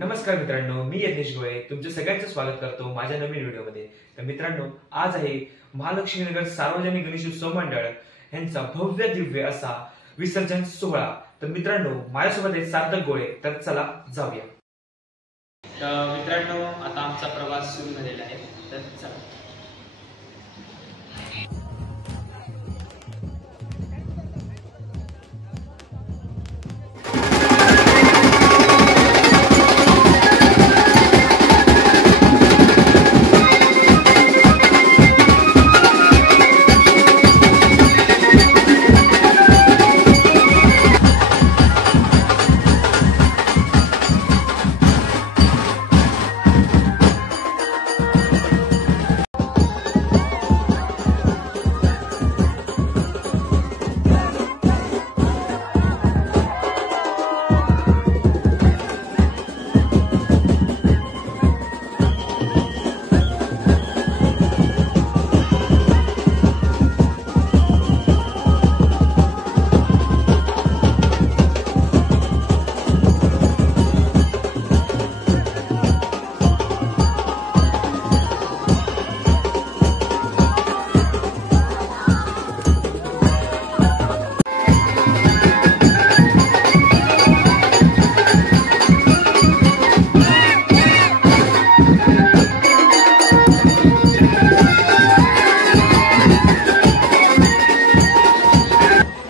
नमस्कार मित्रांनो, मी यज्ञेश गोळे तुमचे सगळ्यांचे स्वागत करतो माझ्या नवीन व्हिडिओमध्ये। तर मित्रांनो, आज आहे महालक्ष्मी नगर सार्वजनिक गणेशोत्सव मंडळ यांचा भव्य दिव्य असा विसर्जन सोहळा। तर मित्रांनो, माझ्यासोबत आहे सार्थक गोळे। तर चला जाऊया। तर मित्रांनो, आता आमचा प्रवास सुरू झालेला आहे। तर चला।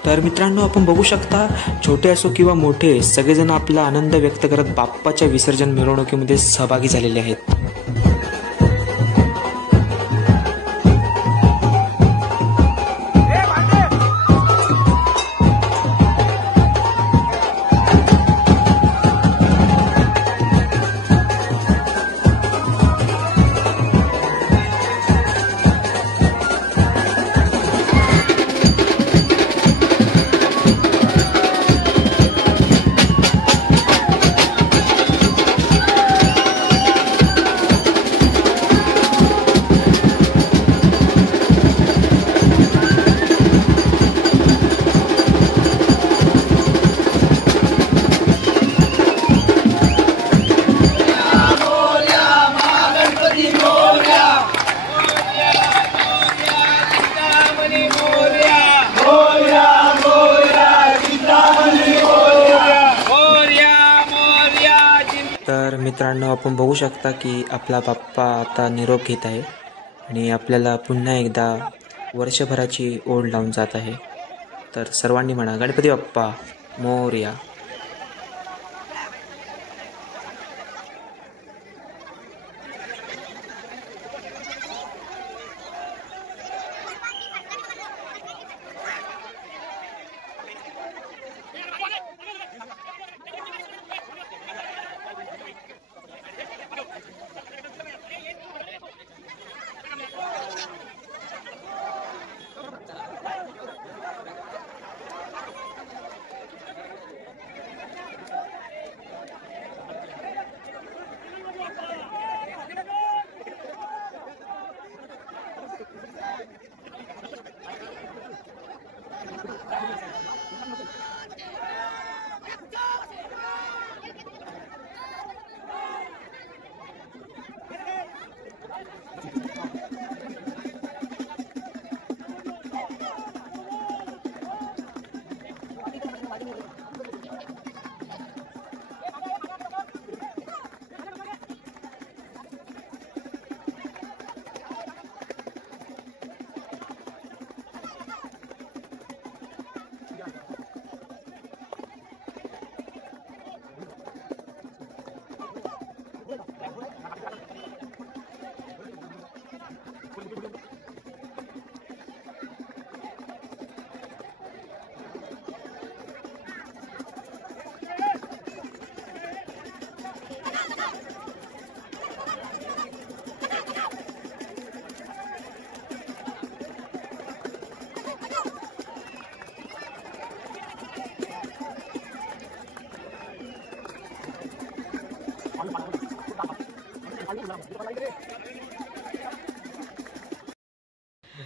तर मित्रांनो, आपण बघू शकता छोटे असो किंवा मोठे सगळेजण आपला आनंद व्यक्त करत बाप्पाच्या विसर्जन मिरवणुकीमध्ये सहभागी झालेले आहेत। तर मित्रांनो, आपण बघू शकता की आपला बाप्पा आता निरोप घेत आहे आणि आपल्याला पुन्हा एकदा वर्षभराची ओढ लावून जात आहे। तर सर्वांनी म्हणा, गणपती बाप्पा मोरया।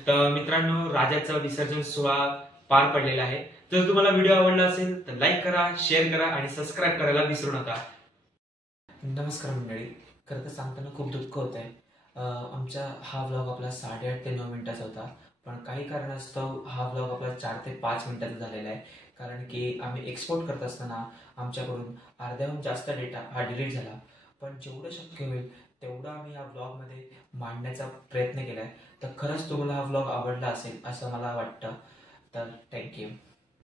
तर मित्रांनो, राजाचा विसर्जन सोहळा पार पडलेला आहे। जर तुम्हाला व्हिडिओ आवडला असेल तर लाईक करा, शेअर करा आणि सबस्क्राईब करायला विसरू नका। नमस्कार मंडळी. खरं तर सांगताना खूप दुःख होत आहे. आमचा हा व्लॉग आपला 8:30 ते 9 मिनिटाचा होता, पण काही कारणास्तव हा व्लॉग आपला 4 ते 5 मिनिटाचा झालेला आहे. कारण की आम्ही एक्सपोर्ट करत असताना आमच्याकडून अर्ध्याहून जास्त डेटा हा डिलीट झाला. पण जेवढं शक्य होईल तेवढं आम्ही ह्या व्लॉगमध्ये मांडण्याचा प्रयत्न केला आहे. तर खरंच तुम्हाला हा व्लॉग आवडला असेल असं मला वाटतं. तर थँक्यू.